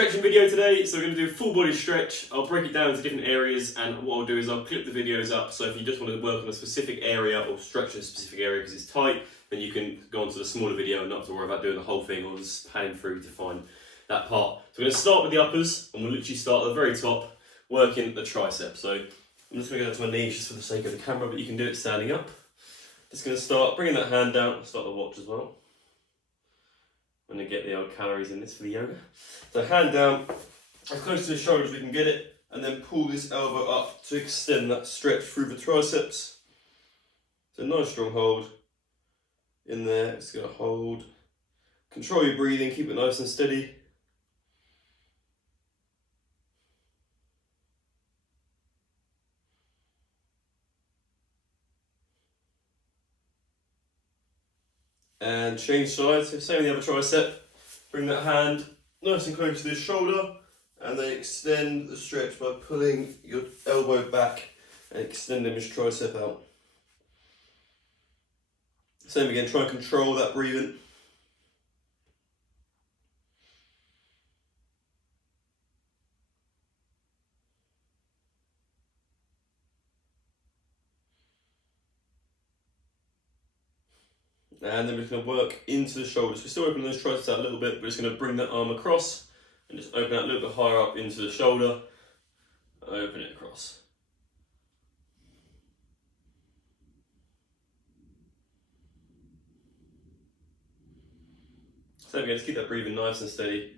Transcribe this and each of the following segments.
Stretching video today, so we're going to do a full body stretch. I'll break it down into different areas, and what I'll do is I'll clip the videos up, so if you just want to work on a specific area or stretch a specific area because it's tight, then you can go onto the smaller video and not have to worry about doing the whole thing or just panning through to find that part. So we're going to start with the uppers, and we'll literally start at the very top, working the tricep. So I'm just going to go to my knees just for the sake of the camera, but you can do it standing up. Just going to start bringing that hand down, start the watch as well. I'm going to get the old calories in this for the yoga. So hand down, as close to the shoulder as we can get it, and then pull this elbow up to extend that stretch through the triceps. So nice strong hold in there. It's going to hold. Control your breathing, keep it nice and steady. And change sides, so same with the other tricep. Bring that hand nice and close to the shoulder, and then extend the stretch by pulling your elbow back and extending this tricep out. Same again, try and control that breathing. And then we're going to work into the shoulders. We're still opening those triceps out a little bit, but we're just going to bring that arm across and just open that a little bit higher up into the shoulder. Open it across. So again, just keep that breathing nice and steady.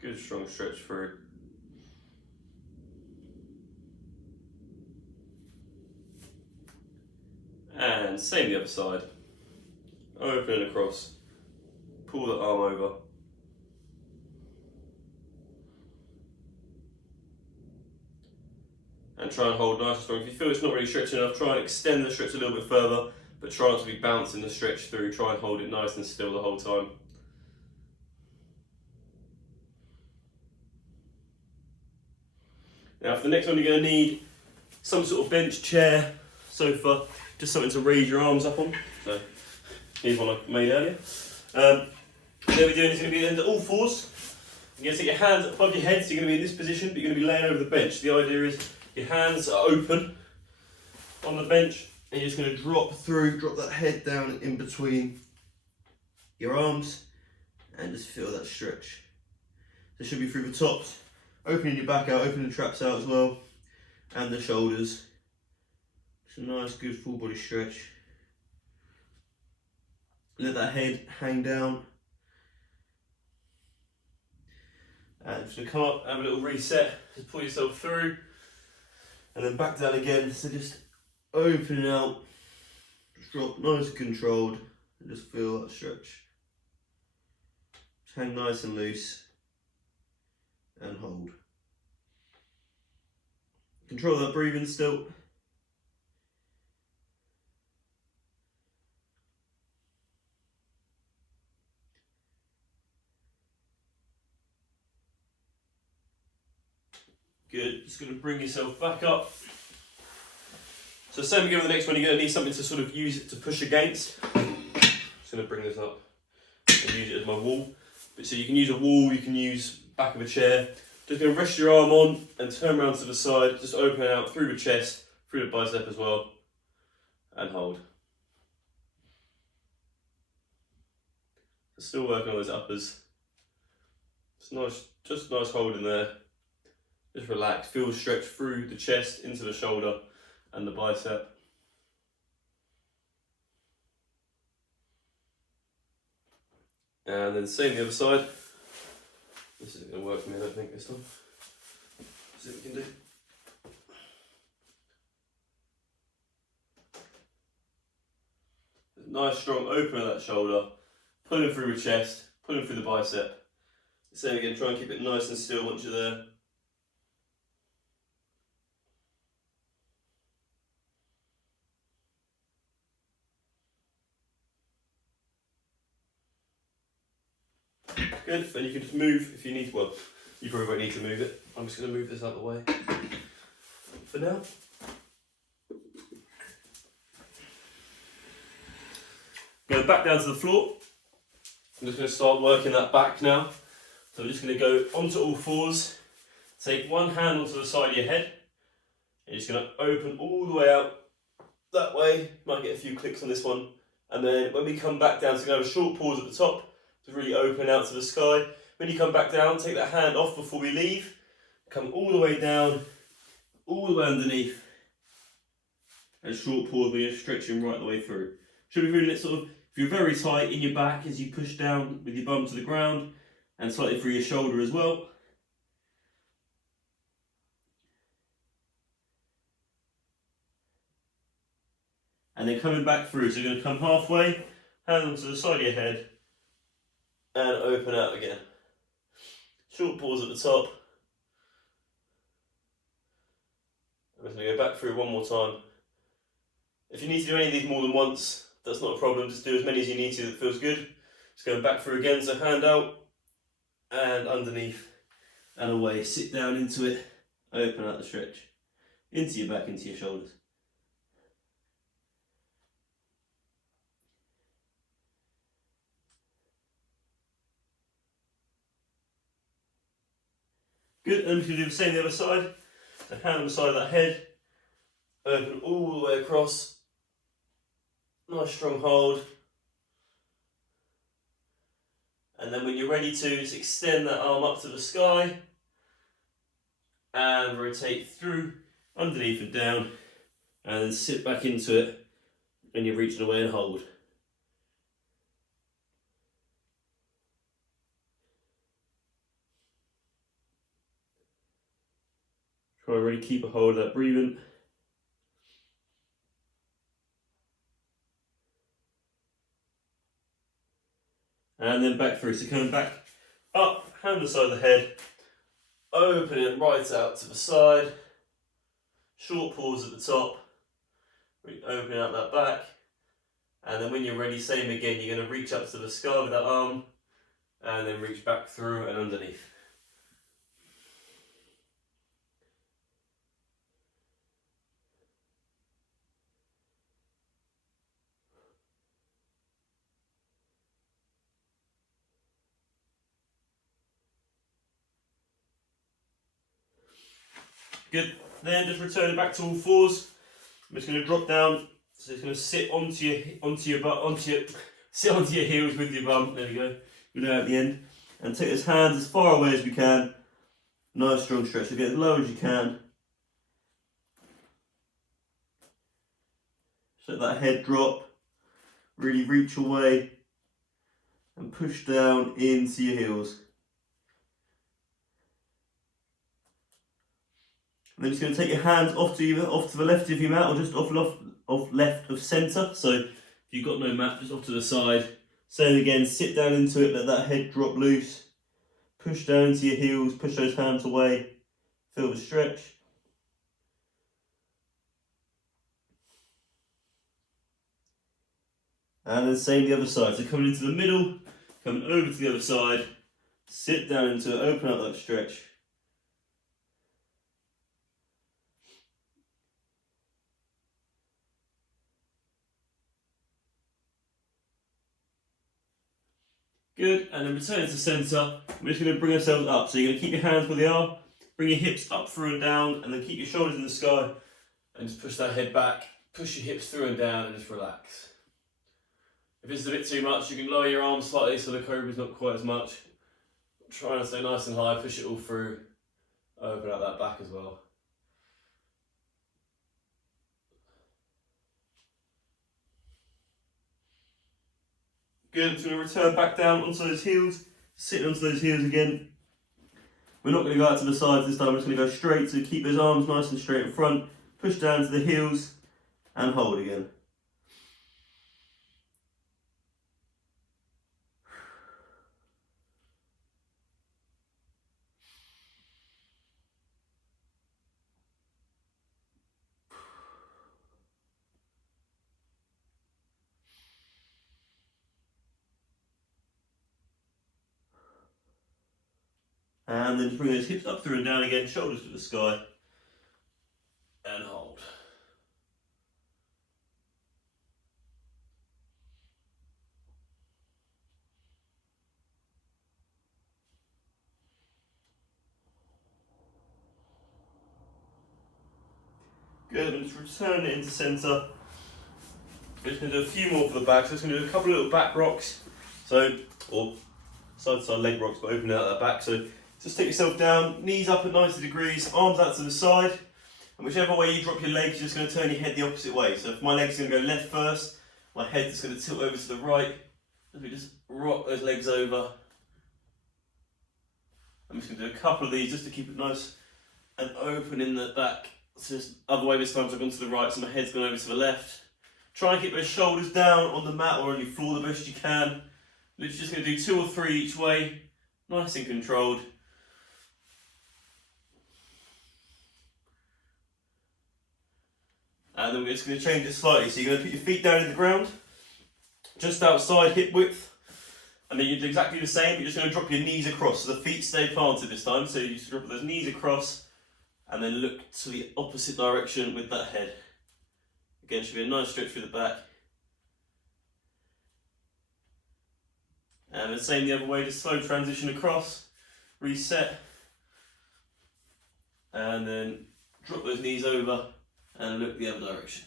Good strong stretch through. And same the other side. Open and across. Pull the arm over. And try and hold nice and strong. If you feel it's not really stretching enough, try and extend the stretch a little bit further, but try not to be bouncing the stretch through. Try and hold it nice and still the whole time. Now for the next one, you're going to need some sort of bench, chair, sofa, just something to raise your arms up on. So here's one I made earlier. Then we're doing is going to be into all fours. You're going to take your hands above your head, so you're going to be in this position, but you're going to be laying over the bench. The idea is your hands are open on the bench, and you're just going to drop that head down in between your arms, and just feel that stretch. This should be through the tops, opening your back out, opening the traps out as well, and the shoulders. It's a nice, good full body stretch. Let that head hang down. And just gonna come up, have a little reset, just pull yourself through, and then back down again. So just open it out, just drop nice and controlled, and just feel that stretch. Just hang nice and loose, and hold. Control that breathing still. Good, just going to bring yourself back up. So same again with the next one, you're going to need something to sort of use it to push against. Just going to bring this up and use it as my wall. But so you can use a wall, you can use back of a chair. Just going to rest your arm on and turn around to the side, just open it out through the chest, through the bicep as well, and hold. So still working on those uppers. It's nice, just nice hold in there. Just relax, feel the stretch through the chest, into the shoulder and the bicep. And then same the other side. This isn't going to work for me, I don't think, this time. See what we can do. Nice strong open of that shoulder, pulling through the chest, pulling through the bicep. Same again, try and keep it nice and still once you're there. Good, then you can just move if you need to. Well, you probably won't need to move it. I'm just going to move this out of the way for now. Go back down to the floor. I'm just going to start working that back now. So we're just going to go onto all fours, take one hand onto the side of your head, and you're just going to open all the way out that way. Might get a few clicks on this one. And then when we come back down, so we're going to have a short pause at the top to really open out to the sky. When you come back down, take that hand off before we leave, come all the way down, all the way underneath, and short pause when you're stretching right the way through. Should be feeling it sort of, if you're very tight in your back as you push down with your bum to the ground, and slightly through your shoulder as well. And then coming back through, so you're going to come halfway, hand onto the side of your head, and open out again. Short pause at the top. I'm just going to go back through one more time. If you need to do any of these more than once, that's not a problem, just do as many as you need to that feels good. Just going back through again, so hand out, and underneath, and away. Sit down into it, open out the stretch. Into your back, into your shoulders. Good, and we can do the same on the other side. So hand on the side of that head, open all the way across. Nice strong hold. And then when you're ready to, just extend that arm up to the sky and rotate through, underneath and down, and then sit back into it and you're reaching away and hold. Try and really keep a hold of that breathing. And then back through, so coming back up, hand on the side of the head, open it right out to the side, short pause at the top, really opening out that back, and then when you're ready, same again, you're going to reach up to the sky with that arm, and then reach back through and underneath. Good. Then just returning back to all fours. I'm just going to drop down. So it's going to sit onto your heels with your bum. There we go. Go down at the end, and take this hand as far away as we can. Nice strong stretch. So get as low as you can. Just let that head drop. Really reach away and push down into your heels. And then just going to take your hands off to the left of your mat, or just off left of centre. So if you've got no mat, just off to the side. Same again, sit down into it, let that head drop loose. Push down into your heels, push those hands away. Feel the stretch. And then same the other side. So coming into the middle, coming over to the other side. Sit down into it, open up that stretch. Good, and then return to centre. We're just going to bring ourselves up. So you're going to keep your hands where they are, bring your hips up, through and down, and then keep your shoulders in the sky. And just push that head back, push your hips through and down, and just relax. If it's a bit too much, you can lower your arms slightly so the cobra's not quite as much. Try and stay nice and high, push it all through. Open out that back as well. Good, so we're going to return back down onto those heels, sitting onto those heels again. We're not going to go out to the sides this time, we're just going to go straight, so keep those arms nice and straight in front, push down to the heels, and hold again. And then just bring those hips up, through and down again, shoulders to the sky, and hold. Good, and just return it into centre. We're just going to do a few more for the back. So just going to do a couple of little back rocks. So, or side to side leg rocks, but open out that back. So just take yourself down, knees up at 90 degrees, arms out to the side. And whichever way you drop your legs, you're just going to turn your head the opposite way. So if my leg's going to go left first, my head's going to tilt over to the right. As we just rock those legs over. I'm just going to do a couple of these just to keep it nice and open in the back. So just other way this time, so I've gone to the right, so my head's gone over to the left. Try and keep those shoulders down on the mat or on your floor the best you can. Literally just going to do 2 or 3 each way, nice and controlled. And then we're just going to change it slightly. So you're going to put your feet down in the ground, just outside hip width. And then you do exactly the same, you're just going to drop your knees across. So the feet stay planted this time. So you just drop those knees across and then look to the opposite direction with that head. Again, should be a nice stretch through the back. And the same the other way, just slow transition across, reset. And then drop those knees over and look the other direction.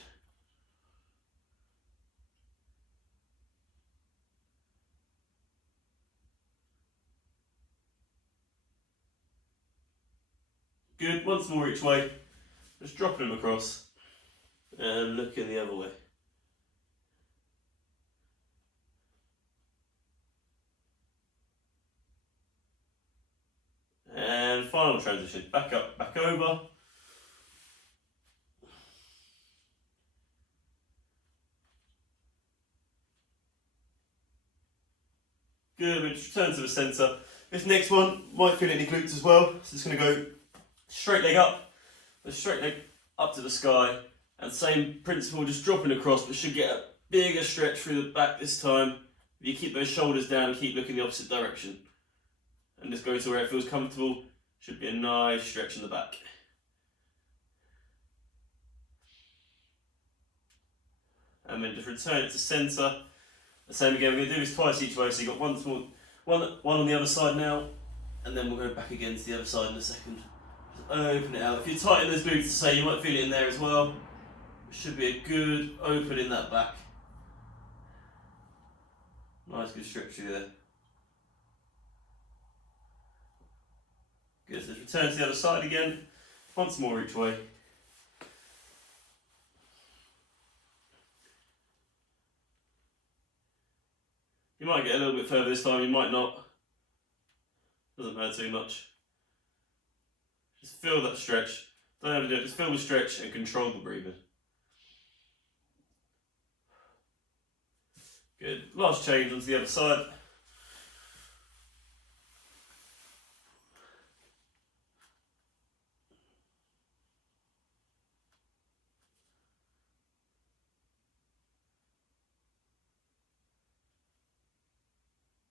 Good, once more each way. Just dropping them across and looking the other way. And final transition, back up, back over. Good, we just return to the centre. This next one might feel it in your glutes as well. So it's going to go straight leg up, the straight leg up to the sky, and same principle, just dropping across, but should get a bigger stretch through the back this time. If you keep those shoulders down and keep looking the opposite direction, and just go to where it feels comfortable, should be a nice stretch in the back. And then just return it to centre. The same again, we're going to do this twice each way, so you've got one on the other side now, and then we'll go back again to the other side in a second. Just open it out. If you tighten those glutes, to say, you might feel it in there as well. It should be a good open in that back. Nice good stretch through there. Good, so let's return to the other side again, once more each way. You might get a little bit further this time, you might not. Doesn't matter too much. Just feel that stretch. Don't have to do it, just feel the stretch and control the breathing. Good. Last change onto the other side.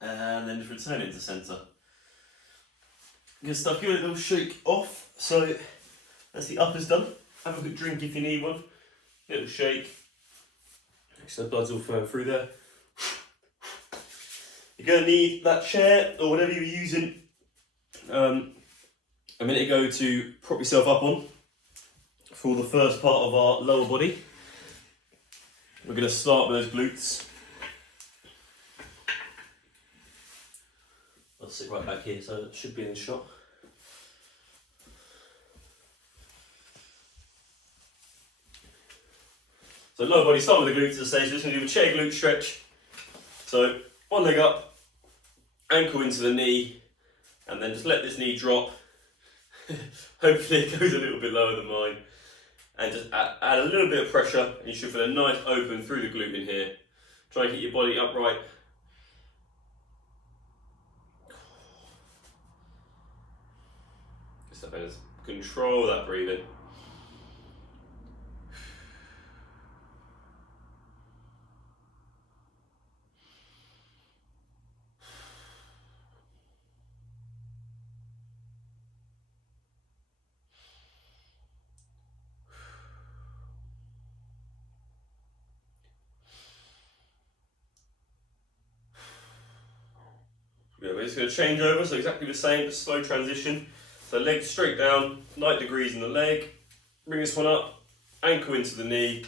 And then just return it to centre. Good stuff, give it a little shake off. So that's the uppers done. Have a good drink if you need one. Little shake. So the blood's all flowing through there. You're going to need that chair or whatever you're using a minute ago to prop yourself up on for the first part of our lower body. We're going to start with those glutes. I'll sit right back here so it should be in the shot. So lower body, start with the glutes at the stage. We're just going to do a chair glute stretch. So one leg up, ankle into the knee, and then just let this knee drop. Hopefully it goes a little bit lower than mine. And just add a little bit of pressure, and you should feel a nice open through the glute in here. Try and keep your body upright. Just control that breathing. We're just going to change over, so exactly the same, just slow transition. So legs straight down, 90 degrees in the leg. Bring this one up, ankle into the knee.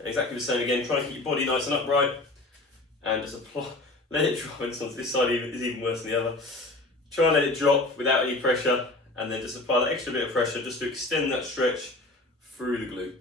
Exactly the same again. Try and keep your body nice and upright, and just apply. Let it drop. This side is even worse than the other. Try and let it drop without any pressure, and then just apply that extra bit of pressure just to extend that stretch through the glute.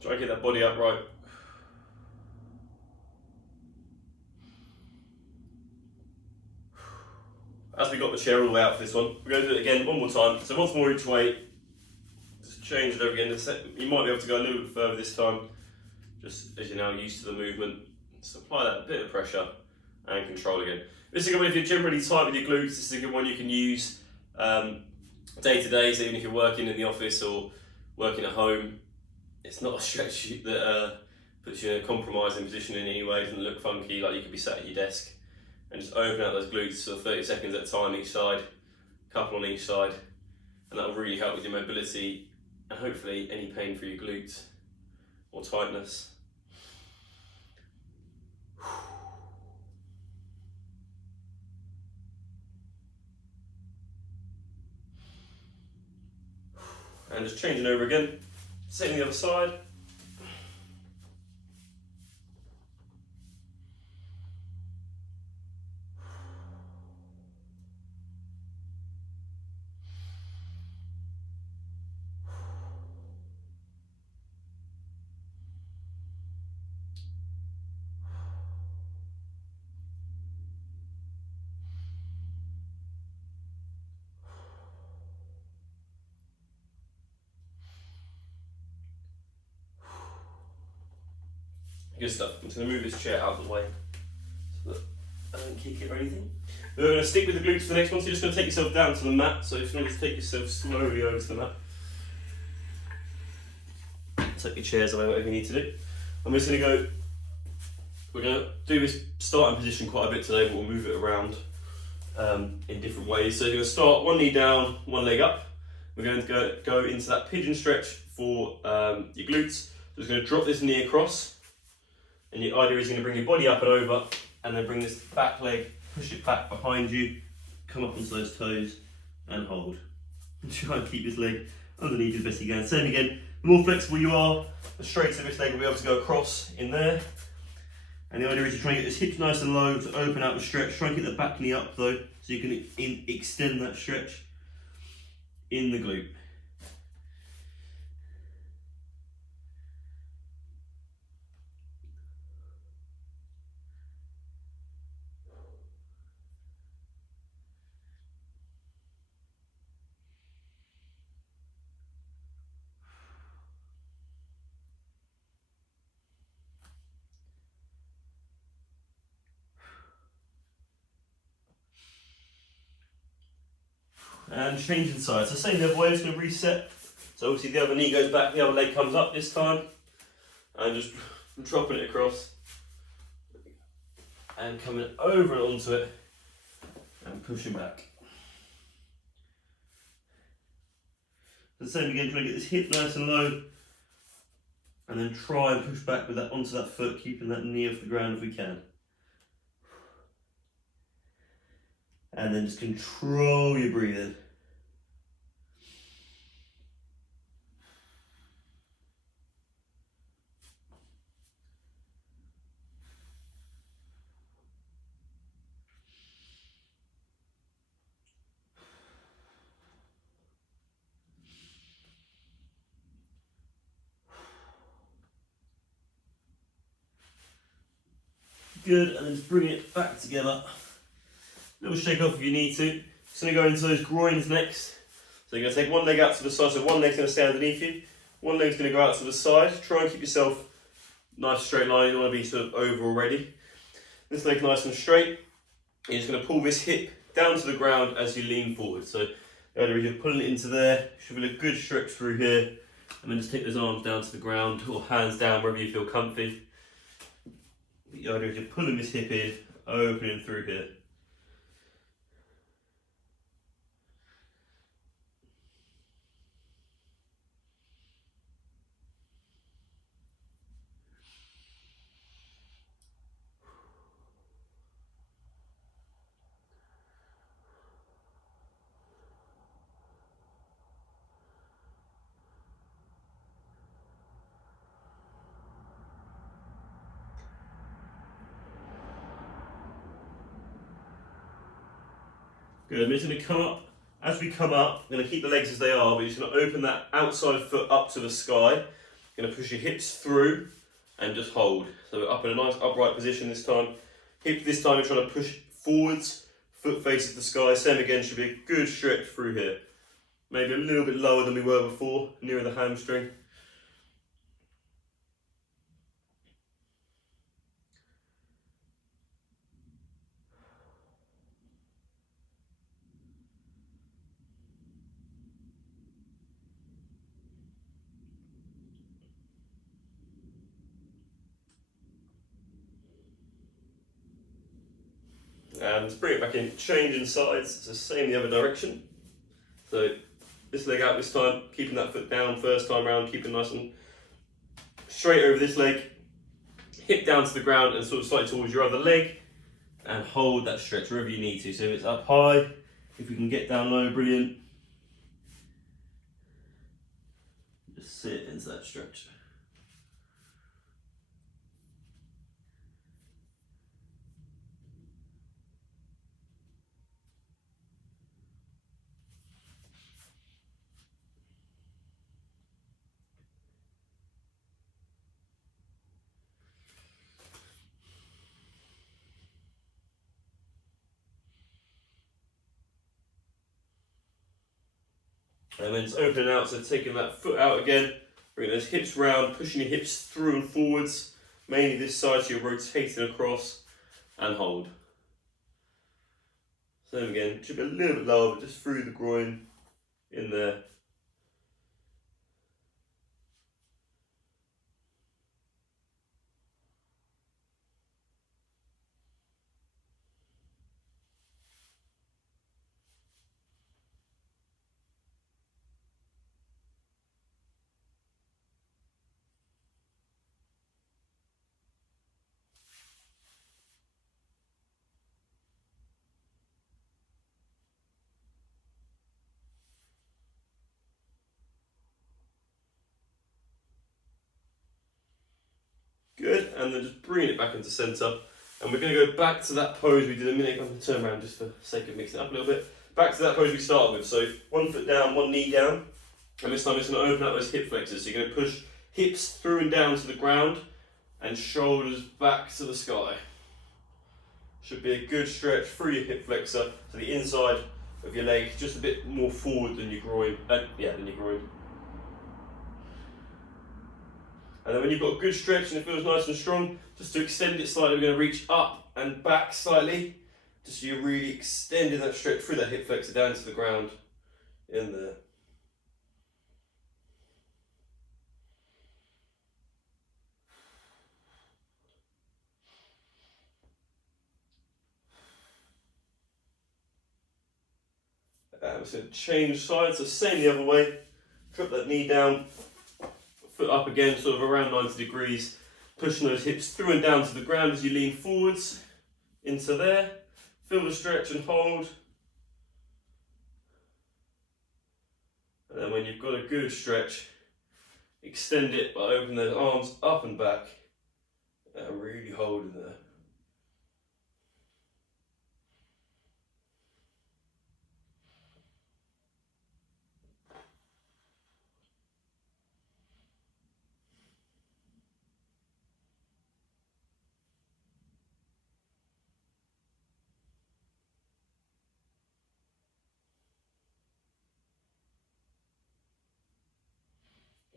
Try and get that body upright. As we got the chair all the way out for this one, we're going to do it again one more time. So once more each way, just change it over again. You might be able to go a little bit further this time, just as you're now used to the movement. Just apply that bit of pressure and control again. This is a good one if you're generally tight with your glutes. This is a good one you can use day to day, so even if you're working in the office or working at home. It's not a stretch that puts you in a compromising position in any way. It doesn't look funky, like you could be sat at your desk. And just open out those glutes for 30 seconds at a time each side, couple on each side, and that will really help with your mobility and hopefully any pain for your glutes or tightness. And just changing over again, same the other side. Good stuff. I'm just going to move this chair out of the way so that I don't kick it or anything. We're going to stick with the glutes for the next one, so you're just going to take yourself down to the mat. So if you want to take yourself slowly over to the mat. Take your chairs away, whatever you need to do. I'm just going to go, we're going to do this starting position quite a bit today, but we'll move it around in different ways. So you're going to start one knee down, one leg up. We're going to go into that pigeon stretch for your glutes. So we're just going to drop this knee across. And your idea is going to bring your body up and over, and then bring this back leg, push it back behind you, come up onto those toes, and hold. And try and keep this leg underneath as best you can. Same again, the more flexible you are, the straighter this leg will be able to go across in there. And the idea is to try and get this hips nice and low to open out the stretch. Try and get the back knee up though, so you can extend that stretch in the glute. And changing sides. So same the other way, just going to reset. So obviously the other knee goes back, the other leg comes up this time. And just dropping it across. And coming over and onto it. And pushing back. The same again, trying to get this hip nice and low. And then try and push back with that onto that foot, keeping that knee off the ground if we can. And then just control your breathing. Good, and then just bring it back together. Little shake off if you need to. Just going to go into those groins next. So you're going to take one leg out to the side, so one leg's going to stay underneath you. One leg's going to go out to the side. Try and keep yourself nice straight line, you don't want to be sort of over already. This leg nice and straight. You're just going to pull this hip down to the ground as you lean forward. So the idea is you're pulling it into there. Should feel a good stretch through here. And then just take those arms down to the ground or hands down wherever you feel comfy. The idea is you're pulling this hip in, opening through here. Good, I'm just going to come up. As we come up, I'm going to keep the legs as they are, but you're just going to open that outside foot up to the sky. You're going to push your hips through and just hold. So we're up in a nice upright position this time. Hip this time you're trying to push forwards, foot faces the sky. Same again, should be a good stretch through here. Maybe a little bit lower than we were before, nearer the hamstring. And bring it back in, change in sides, so same the other direction. So this leg out this time, keeping that foot down first time round, keeping nice and straight over this leg, hip down to the ground and sort of slightly towards your other leg, and hold that stretch wherever you need to. So if it's up high, if we can get down low, brilliant. Just sit into that stretch. And then just opening out, so taking that foot out again, bringing those hips round, pushing your hips through and forwards, mainly this side, so you're rotating across, and hold. Same again, should be a little bit lower, but just through the groin, in there. Good, and then just bringing it back into centre. And we're going to go back to that pose we did a minute. I'm going to turn around just for the sake of mixing it up a little bit. Back to that pose we started with. So 1 foot down, 1 knee down. And this time it's going to open up those hip flexors. So you're going to push hips through and down to the ground and shoulders back to the sky. Should be a good stretch through your hip flexor to the inside of your leg, just a bit more forward than your groin. Than your groin. And then when you've got a good stretch and it feels nice and strong, just to extend it slightly, we're going to reach up and back slightly, just so you're really extending that stretch through that hip flexor down to the ground, in there. We're just going to change sides, so same the other way, drop that knee down, foot up again, sort of around 90 degrees, pushing those hips through and down to the ground as you lean forwards into there. Feel the stretch and hold. And then when you've got a good stretch, extend it by opening those arms up and back and really hold in there.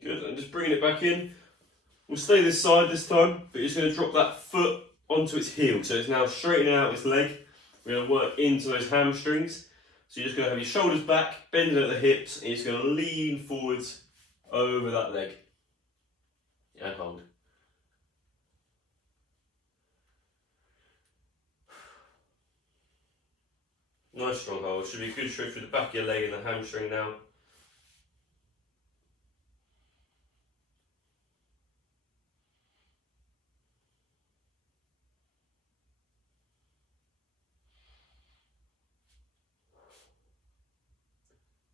Good, and just bringing it back in. We'll stay this side this time, but you're just going to drop that foot onto its heel. So it's now straightening out its leg. We're going to work into those hamstrings. So you're just going to have your shoulders back, bending at the hips, and you're just going to lean forwards over that leg. And hold. Nice strong hold. Should be a good stretch through the back of your leg and the hamstring now.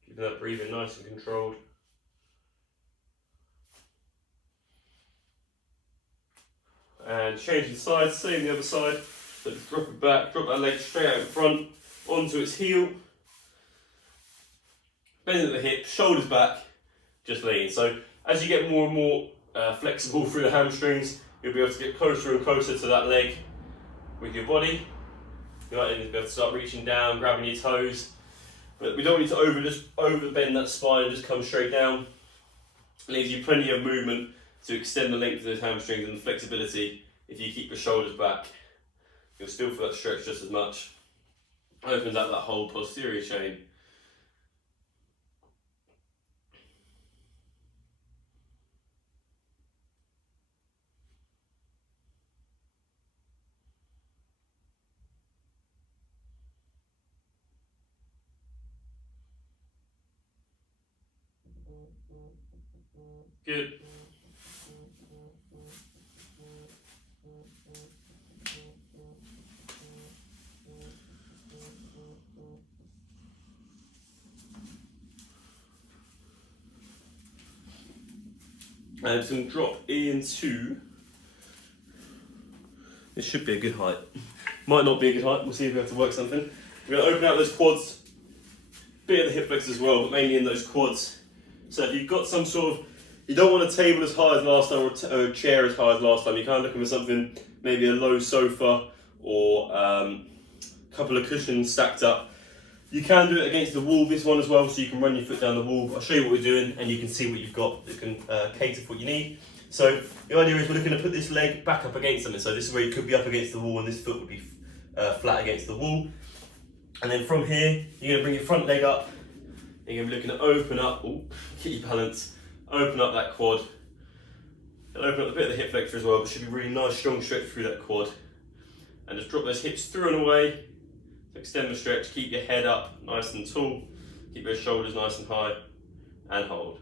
Keeping that breathing nice and controlled. And changing sides, same the other side. So just drop it back, drop that leg straight out in front, onto its heel, bend at the hip, shoulders back, just lean. So as you get more and more flexible through the hamstrings, you'll be able to get closer and closer to that leg with your body. You might even be able to start reaching down, grabbing your toes. But we don't need to just over bend that spine and just come straight down. It leaves you plenty of movement to extend the length of those hamstrings and the flexibility. If you keep your shoulders back, you'll still feel that stretch just as much. Opens up that whole posterior chain. Good. And I'm just going to drop into, this should be a good height. Might not be a good height, we'll see if we have to work something. We're going to open out those quads, bit of the hip flexors as well, but mainly in those quads. So if you've got some sort of, you don't want a table as high as last time or a chair as high as last time, you're kind of looking for something, maybe a low sofa or a couple of cushions stacked up. You can do it against the wall, this one as well, so you can run your foot down the wall. I'll show you what we're doing and you can see what you've got that can cater for what you need. So the idea is we're looking to put this leg back up against something. So this is where you could be up against the wall and this foot would be flat against the wall. And then from here, you're going to bring your front leg up. You're going to be looking to open up, get your balance, open up that quad. And open up a bit of the hip flexor as well, but should be really nice, strong stretch through that quad. And just drop those hips through and away. Extend the stretch, keep your head up nice and tall, keep your shoulders nice and high, and hold.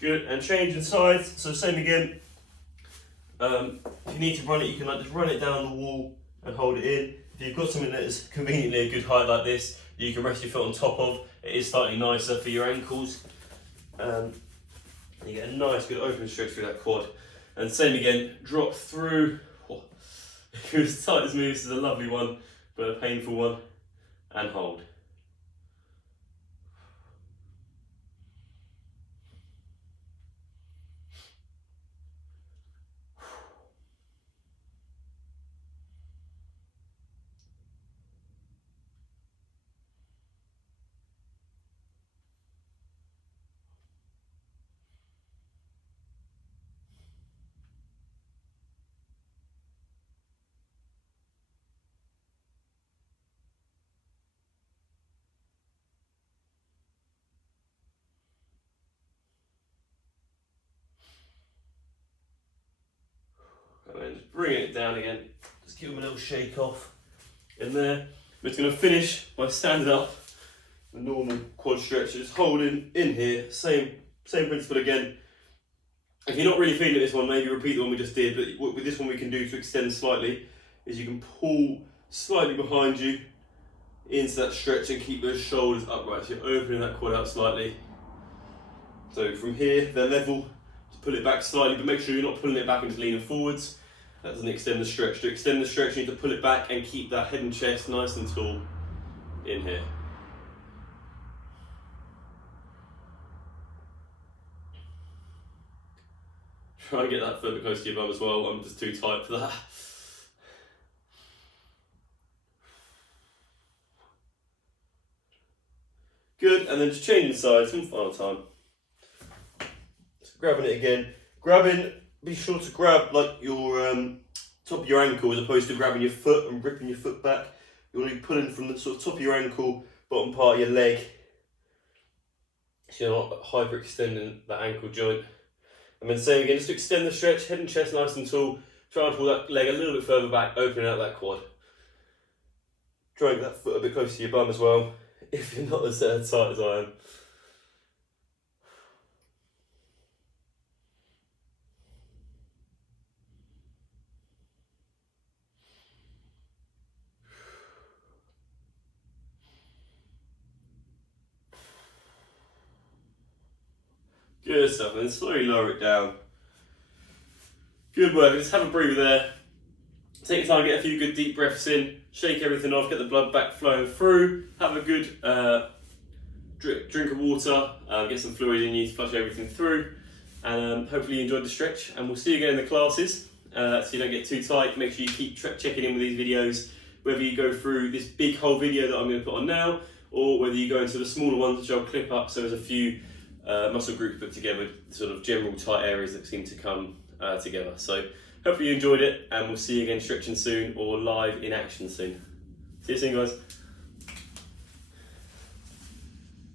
Good, and changing sides, so same again. If you need to run it, you can just run it down the wall and hold it in. If you've got something that is conveniently a good height like this, you can rest your foot on top of. It is slightly nicer for your ankles. You get a nice, good open stretch through that quad. And same again, drop through. If you're as tight as me, this is a lovely one, but a painful one. And hold. And then just bringing it down again, just give them a little shake off in there. We're just going to finish by standing up, the normal quad stretch, just holding in here, same principle again. If you're not really feeling this one, maybe repeat the one we just did, but with this one we can do to extend slightly, is you can pull slightly behind you into that stretch and keep those shoulders upright, so you're opening that quad out slightly. So from here, they're level, just pull it back slightly, but make sure you're not pulling it back and just leaning forwards. That doesn't extend the stretch. To extend the stretch, you need to pull it back and keep that head and chest nice and tall in here. Try and get that foot close to your bum as well. I'm just too tight for that. Good, and then just changing sides one final time. Just grabbing it again. Be sure to grab like your top of your ankle as opposed to grabbing your foot and ripping your foot back. You want to be pulling from the sort of top of your ankle, bottom part of your leg. So you're not hyperextending that ankle joint. And then same again, just to extend the stretch, head and chest nice and tall. Try and pull that leg a little bit further back, opening out that quad. Try and get that foot a bit closer to your bum as well, if you're not as tight as I am. Good stuff, and then slowly lower it down. Good work, just have a breather there. Take your time, get a few good deep breaths in, shake everything off, get the blood back flowing through, have a good drink of water, get some fluid in you to flush everything through, and hopefully you enjoyed the stretch, and we'll see you again in the classes. So you don't get too tight. Make sure you keep checking in with these videos, whether you go through this big whole video that I'm going to put on now, or whether you go into the smaller ones which I'll clip up, so there's a few muscle groups put together, sort of general tight areas that seem to come together. So hopefully you enjoyed it, and we'll see you again stretching soon or live in action soon. See you soon, guys.